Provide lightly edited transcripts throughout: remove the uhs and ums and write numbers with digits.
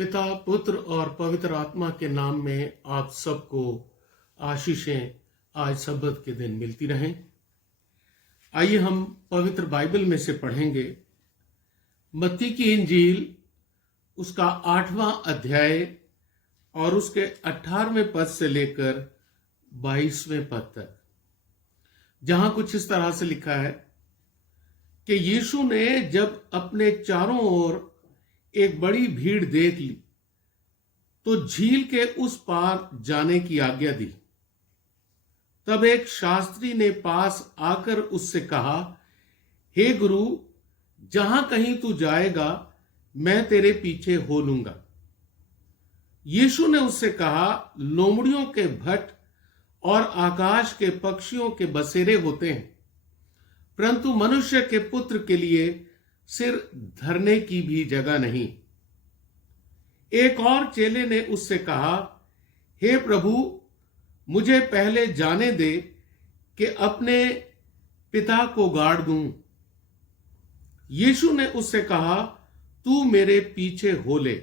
पिता, पुत्र और पवित्र आत्मा के नाम में आप सबको आशीषें आज सब्बत के दिन मिलती रहें। आइए हम पवित्र बाइबल में से पढ़ेंगे मत्ती की इंजील, उसका 8वां अध्याय और उसके 18वें पद से लेकर 22वें पद तक, जहां कुछ इस तरह से लिखा है कि यीशु ने जब अपने चारों ओर एक बड़ी भीड़ देख ली तो झील के उस पार जाने की आज्ञा दी। तब एक शास्त्री ने पास आकर उससे कहा, हे गुरु, जहां कहीं तू जाएगा मैं तेरे पीछे हो लूंगा। यीशु ने उससे कहा, लोमड़ियों के भट्ट और आकाश के पक्षियों के बसेरे होते हैं, परंतु मनुष्य के पुत्र के लिए सिर धरने की भी जगह नहीं। एक और चेले ने उससे कहा, हे प्रभु, मुझे पहले जाने दे कि अपने पिता को गाड़ दूं। यीशु ने उससे कहा, तू मेरे पीछे हो ले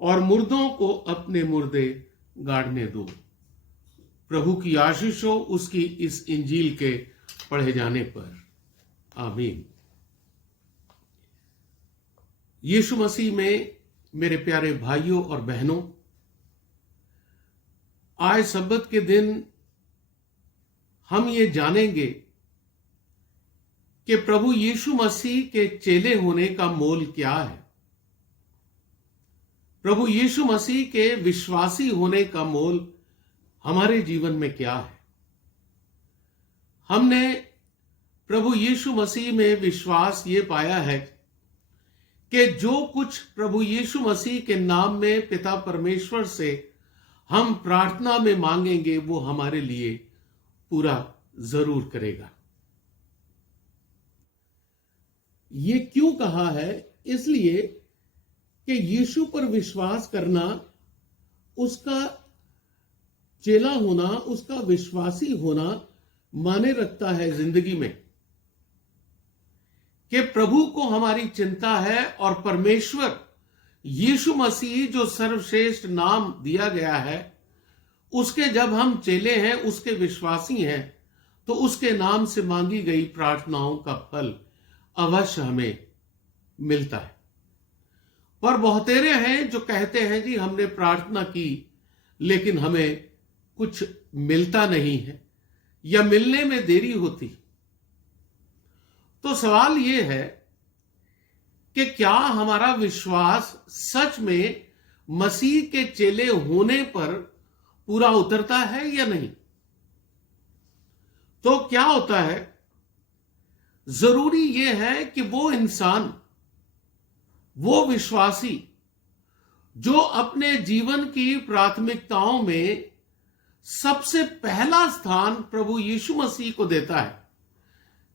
और मुर्दों को अपने मुर्दे गाड़ने दो। प्रभु की आशीष हो उसकी इस इंजील के पढ़े जाने पर। आमीन। यीशु मसीह में मेरे प्यारे भाइयों और बहनों, आज सब्बत के दिन हम ये जानेंगे कि प्रभु यीशु मसीह के चेले होने का मोल क्या है। प्रभु यीशु मसीह के विश्वासी होने का मोल हमारे जीवन में क्या है। हमने प्रभु यीशु मसीह में विश्वास ये पाया है कि जो कुछ प्रभु यीशु मसीह के नाम में पिता परमेश्वर से हम प्रार्थना में मांगेंगे वो हमारे लिए पूरा जरूर करेगा। ये क्यों कहा है? इसलिए कि यीशु पर विश्वास करना, उसका चेला होना, उसका विश्वासी होना माने रखता है जिंदगी में कि प्रभु को हमारी चिंता है और परमेश्वर यीशु मसीह जो सर्वश्रेष्ठ नाम दिया गया है उसके जब हम चेले हैं, उसके विश्वासी हैं, तो उसके नाम से मांगी गई प्रार्थनाओं का फल अवश्य हमें मिलता है। पर बहुतेरे हैं जो कहते हैं जी हमने प्रार्थना की लेकिन हमें कुछ मिलता नहीं है या मिलने में देरी होती। तो सवाल यह है कि क्या हमारा विश्वास सच में मसीह के चेले होने पर पूरा उतरता है या नहीं? तो क्या होता है, जरूरी यह है कि वो इंसान, वो विश्वासी जो अपने जीवन की प्राथमिकताओं में सबसे पहला स्थान प्रभु यीशु मसीह को देता है,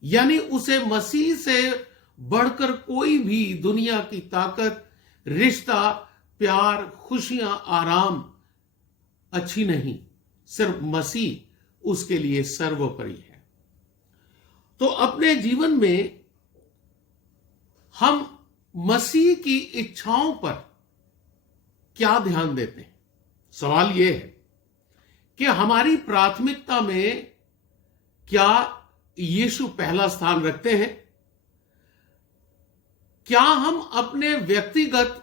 यानी उसे मसीह से बढ़कर कोई भी दुनिया की ताकत, रिश्ता, प्यार, खुशियां, आराम अच्छी नहीं, सिर्फ मसीह उसके लिए सर्वोपरि है। तो अपने जीवन में हम मसीह की इच्छाओं पर क्या ध्यान देते हैं? सवाल यह है कि हमारी प्राथमिकता में क्या यीशु पहला स्थान रखते हैं? क्या हम अपने व्यक्तिगत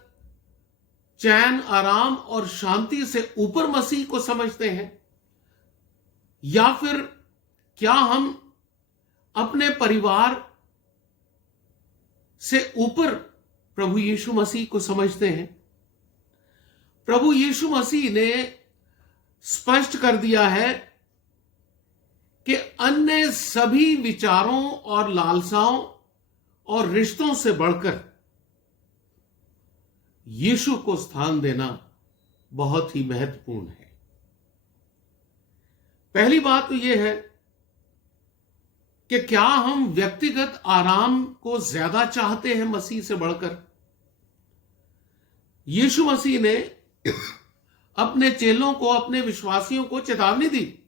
चैन, आराम और शांति से ऊपर मसीह को समझते हैं, या फिर क्या हम अपने परिवार से ऊपर प्रभु यीशु मसीह को समझते हैं? प्रभु यीशु मसीह ने स्पष्ट कर दिया है कि अन्य सभी विचारों और लालसाओं और रिश्तों से बढ़कर यीशु को स्थान देना बहुत ही महत्वपूर्ण है। पहली बात तो यह है कि क्या हम व्यक्तिगत आराम को ज्यादा चाहते हैं मसीह से बढ़कर? यीशु मसीह ने अपने चेलों को, अपने विश्वासियों को चेतावनी दी।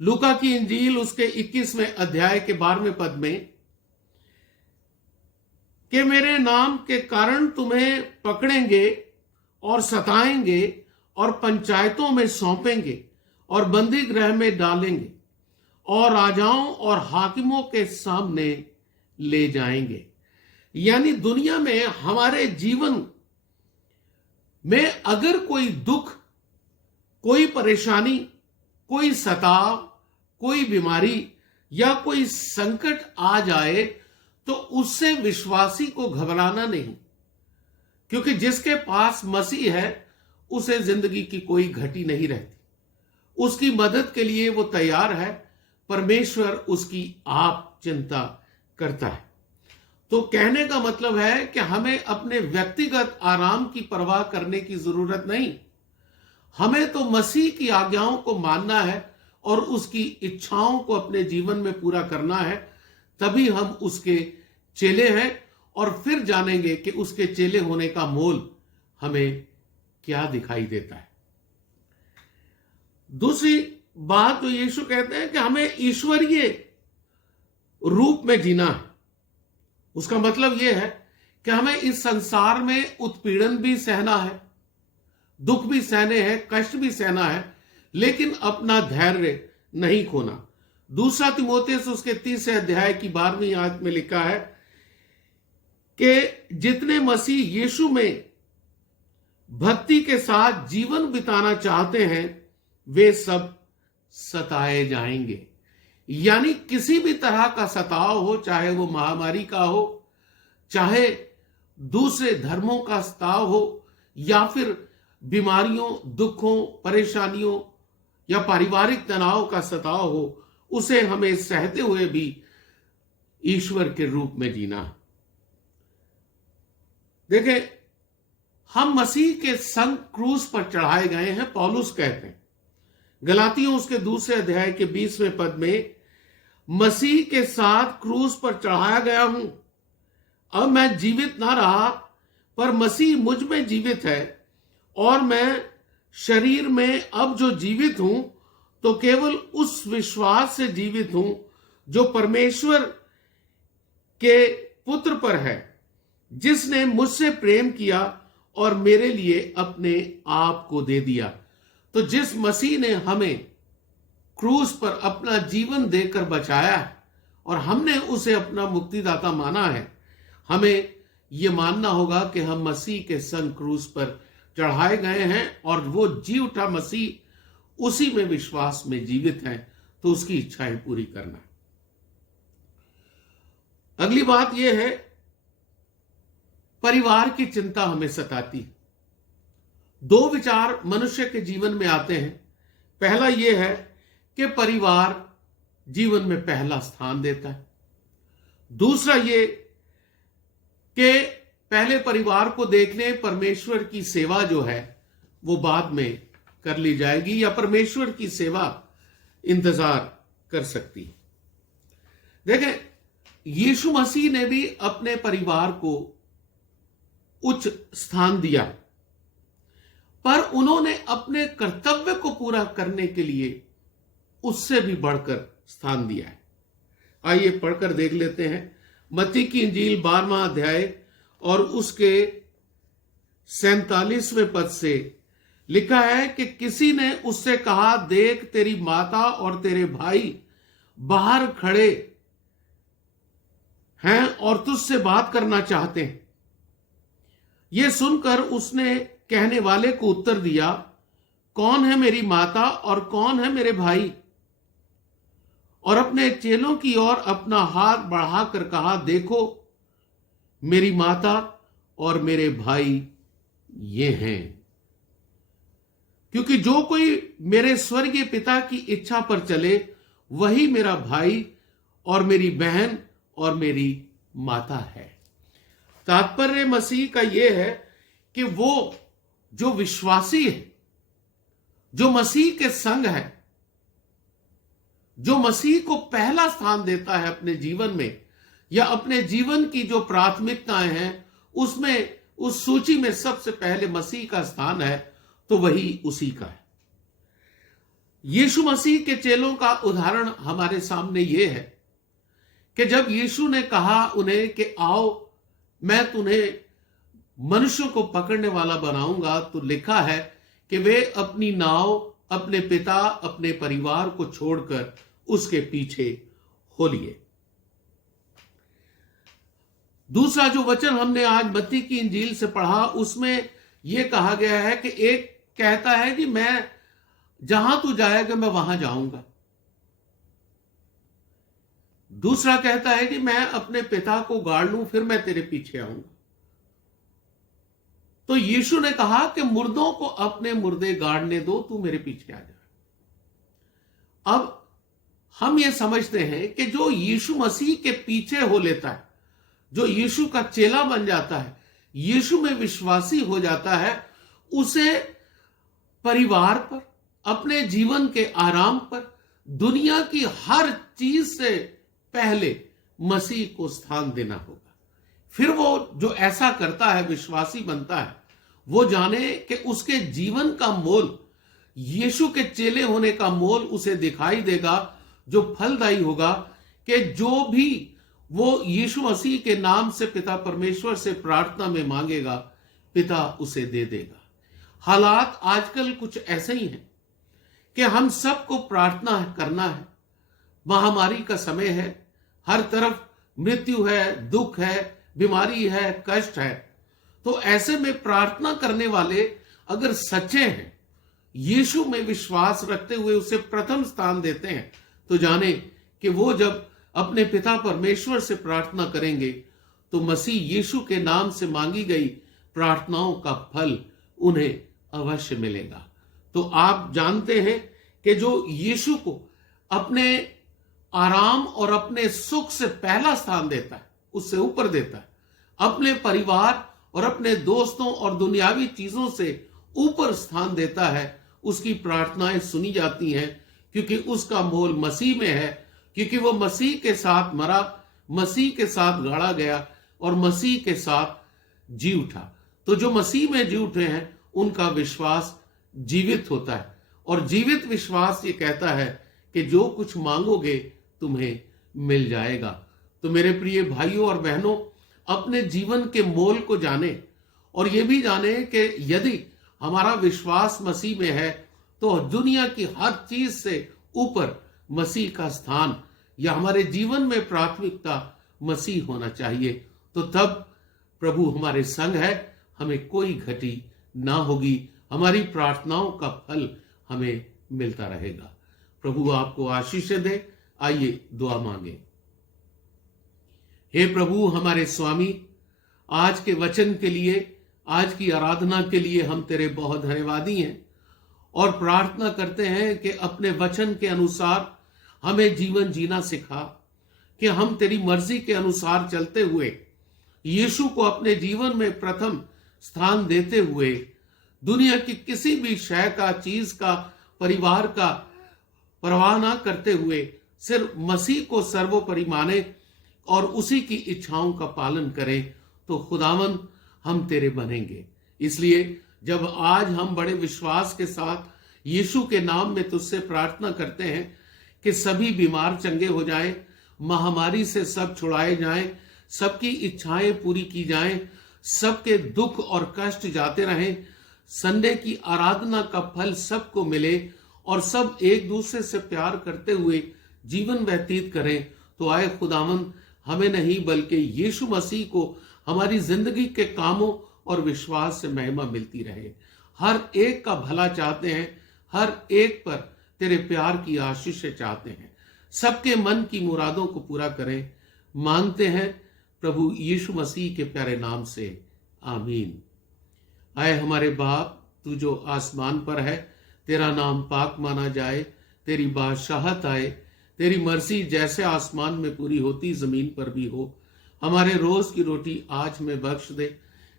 लूका की इंजील उसके 21वें अध्याय के 12वें पद में कि मेरे नाम के कारण तुम्हें पकड़ेंगे और सताएंगे और पंचायतों में सौंपेंगे और बंदी गृह में डालेंगे और राजाओं और हाकिमों के सामने ले जाएंगे। यानी दुनिया में हमारे जीवन में अगर कोई दुख, कोई परेशानी, कोई सताव, कोई बीमारी या कोई संकट आ जाए तो उससे विश्वासी को घबराना नहीं, क्योंकि जिसके पास मसीह है उसे जिंदगी की कोई घटी नहीं रहती। उसकी मदद के लिए वो तैयार है। परमेश्वर उसकी आप चिंता करता है। तो कहने का मतलब है कि हमें अपने व्यक्तिगत आराम की परवाह करने की जरूरत नहीं। हमें तो मसीह की आज्ञाओं को मानना है और उसकी इच्छाओं को अपने जीवन में पूरा करना है। तभी हम उसके चेले हैं और फिर जानेंगे कि उसके चेले होने का मोल हमें क्या दिखाई देता है। दूसरी बात जो यीशु कहते हैं कि हमें ईश्वरीय रूप में जीना है। उसका मतलब यह है कि हमें इस संसार में उत्पीड़न भी सहना है, दुख भी सहने हैं, कष्ट भी सहना है, लेकिन अपना धैर्य नहीं खोना। दूसरा तिमोथेयुस उसके 3 अध्याय की 12वीं आयत में लिखा है कि जितने मसीह यीशु में भक्ति के साथ जीवन बिताना चाहते हैं वे सब सताए जाएंगे। यानी किसी भी तरह का सताव हो, चाहे वो महामारी का हो, चाहे दूसरे धर्मों का सताव हो, या फिर बीमारियों, दुखों, परेशानियों या पारिवारिक तनाव का सताव हो, उसे हमें सहते हुए भी ईश्वर के रूप में जीना। देखें, हम मसीह के संग क्रूस पर चढ़ाए गए हैं। पौलुस कहते हैं गलातियों उसके 2 अध्याय के 20वें पद में, मसीह के साथ क्रूस पर चढ़ाया गया हूं। अब मैं जीवित ना रहा, पर मसीह मुझ में जीवित है, और मैं शरीर में अब जो जीवित हूं तो केवल उस विश्वास से जीवित हूं जो परमेश्वर के पुत्र पर है, जिसने मुझसे प्रेम किया और मेरे लिए अपने आप को दे दिया। तो जिस मसीह ने हमें क्रूस पर अपना जीवन देकर बचाया है और हमने उसे अपना मुक्तिदाता माना है, हमें यह मानना होगा कि हम मसीह के संग क्रूस पर चढ़ाए गए हैं और वो जी उठा मसीह उसी में विश्वास में जीवित है, तो उसकी इच्छाएं पूरी करना। अगली बात यह है, परिवार की चिंता हमें सताती। 2 विचार मनुष्य के जीवन में आते हैं। पहला यह है कि परिवार जीवन में पहला स्थान देता है। दूसरा ये कि पहले परिवार को देख लें, परमेश्वर की सेवा जो है वो बाद में कर ली जाएगी, या परमेश्वर की सेवा इंतजार कर सकती है। देखें, यीशु मसीह ने भी अपने परिवार को उच्च स्थान दिया, पर उन्होंने अपने कर्तव्य को पूरा करने के लिए उससे भी बढ़कर स्थान दिया है। आइए पढ़कर देख लेते हैं। मत्ती की इंजील 12वां अध्याय और उसके 47वें पद से लिखा है कि किसी ने उससे कहा, देख तेरी माता और तेरे भाई बाहर खड़े हैं और तुझसे बात करना चाहते हैं। यह सुनकर उसने कहने वाले को उत्तर दिया, कौन है मेरी माता और कौन है मेरे भाई? और अपने चेलों की ओर अपना हाथ बढ़ाकर कहा, देखो मेरी माता और मेरे भाई ये हैं। क्योंकि जो कोई मेरे स्वर्गीय पिता की इच्छा पर चले वही मेरा भाई और मेरी बहन और मेरी माता है। तात्पर्य मसीह का यह है कि वो जो विश्वासी है, जो मसीह के संग है, जो मसीह को पहला स्थान देता है अपने जीवन में, या अपने जीवन की जो प्राथमिकताएं हैं उसमें, उस सूची में सबसे पहले मसीह का स्थान है, तो वही उसी का है। यीशु मसीह के चेलों का उदाहरण हमारे सामने यह है कि जब यीशु ने कहा उन्हें कि आओ मैं तुम्हें मनुष्यों को पकड़ने वाला बनाऊंगा, तो लिखा है कि वे अपनी नाव, अपने पिता, अपने परिवार को छोड़कर उसके पीछे हो लिए। दूसरा जो वचन हमने आज मत्ती की इंजील से पढ़ा, उसमें यह कहा गया है कि एक कहता है कि मैं जहां तू जाएगा मैं वहां जाऊंगा। दूसरा कहता है कि मैं अपने पिता को गाड़ लूं फिर मैं तेरे पीछे आऊंगा। तो यीशु ने कहा कि मुर्दों को अपने मुर्दे गाड़ने दो, तू मेरे पीछे आ जा। अब हम ये समझते हैं कि जो यीशु मसीह के पीछे हो लेता है, जो यीशु का चेला बन जाता है, यीशु में विश्वासी हो जाता है, उसे परिवार पर, अपने जीवन के आराम पर, दुनिया की हर चीज से पहले मसीह को स्थान देना होगा। फिर वो जो ऐसा करता है, विश्वासी बनता है, वो जाने कि उसके जीवन का मोल, यीशु के चेले होने का मोल उसे दिखाई देगा, जो फलदायी होगा कि जो भी वो यीशु मसीह के नाम से पिता परमेश्वर से प्रार्थना में मांगेगा, पिता उसे दे देगा। हालात आजकल कुछ ऐसे ही हैं कि हम सबको प्रार्थना करना है। महामारी का समय है, हर तरफ मृत्यु है, दुख है, बीमारी है, कष्ट है। तो ऐसे में प्रार्थना करने वाले अगर सच्चे हैं, यीशु में विश्वास रखते हुए उसे प्रथम स्थान देते हैं, तो जाने कि वो जब अपने पिता परमेश्वर से प्रार्थना करेंगे तो मसीह यीशु के नाम से मांगी गई प्रार्थनाओं का फल उन्हें अवश्य मिलेगा। तो आप जानते हैं कि जो यीशु को अपने आराम और अपने सुख से पहला स्थान देता है, उससे ऊपर देता है, अपने परिवार और अपने दोस्तों और दुनियावी चीजों से ऊपर स्थान देता है, उसकी प्रार्थनाएं सुनी जाती हैं, क्योंकि उसका मोल मसीह में है, क्योंकि वो मसीह के साथ मरा, मसीह के साथ गाड़ा गया और मसीह के साथ जी उठा। तो जो मसीह में जी उठे हैं उनका विश्वास जीवित होता है, और जीवित विश्वास ये कहता है कि जो कुछ मांगोगे तुम्हें मिल जाएगा। तो मेरे प्रिय भाइयों और बहनों, अपने जीवन के मोल को जाने और ये भी जाने कि यदि हमारा विश्वास मसीह में है तो दुनिया की हर चीज से ऊपर मसीह का स्थान या हमारे जीवन में प्राथमिकता मसीह होना चाहिए। तो तब प्रभु हमारे संग है, हमें कोई घटी ना होगी, हमारी प्रार्थनाओं का फल हमें मिलता रहेगा। प्रभु आपको आशीष दे। आइए दुआ मांगे। हे प्रभु हमारे स्वामी, आज के वचन के लिए, आज की आराधना के लिए हम तेरे बहुत धन्यवादी हैं और प्रार्थना करते हैं कि अपने वचन के अनुसार हमें जीवन जीना सिखा, कि हम तेरी मर्जी के अनुसार चलते हुए यीशु को अपने जीवन में प्रथम स्थान देते हुए दुनिया की किसी भी शय का, चीज का, परिवार का परवाह ना करते हुए सिर्फ मसीह को सर्वोपरि माने और उसी की इच्छाओं का पालन करें, तो खुदावंद हम तेरे बनेंगे। इसलिए जब आज हम बड़े विश्वास के साथ यीशु के नाम में तुझसे प्रार्थना करते हैं कि सभी बीमार चंगे हो जाएं, महामारी से सब छुड़ाए जाएं, सबकी इच्छाएं पूरी की जाएं, सबके दुख और कष्ट जाते रहें, संडे की आराधना का फल सबको मिले और सब एक दूसरे से प्यार करते हुए जीवन व्यतीत करें, तो आए खुदावंद हमें नहीं बल्कि यीशु मसीह को हमारी जिंदगी के कामों और विश्वास से महिमा मिलती रहे। हर एक का भला चाहते हैं, हर एक पर तेरे प्यार की आशीष चाहते हैं, सबके मन की मुरादों को पूरा करें। मांगते हैं प्रभु यीशु मसीह के प्यारे नाम से, आमीन। आए हमारे बाप, तू जो आसमान पर है, तेरा नाम पाक माना जाए, तेरी बादशाहत आए, तेरी मर्जी जैसे आसमान में पूरी होती जमीन पर भी हो। हमारे रोज की रोटी आज में बख्श दे,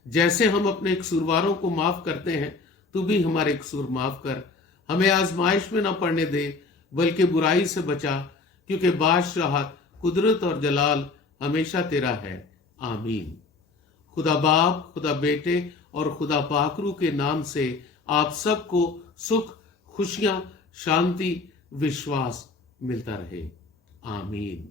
जैसे हम अपने कसूरवारों को माफ करते हैं, तू भी हमारे कसूर माफ कर। हमें आजमाइश में न पड़ने दे, बल्कि बुराई से बचा, क्योंकि बादशाहत, कुदरत और जलाल हमेशा तेरा है, आमीन। खुदा बाप, खुदा बेटे और खुदा पाकरू के नाम से आप सबको सुख, खुशियां, शांति, विश्वास मिलता रहे, आमीन।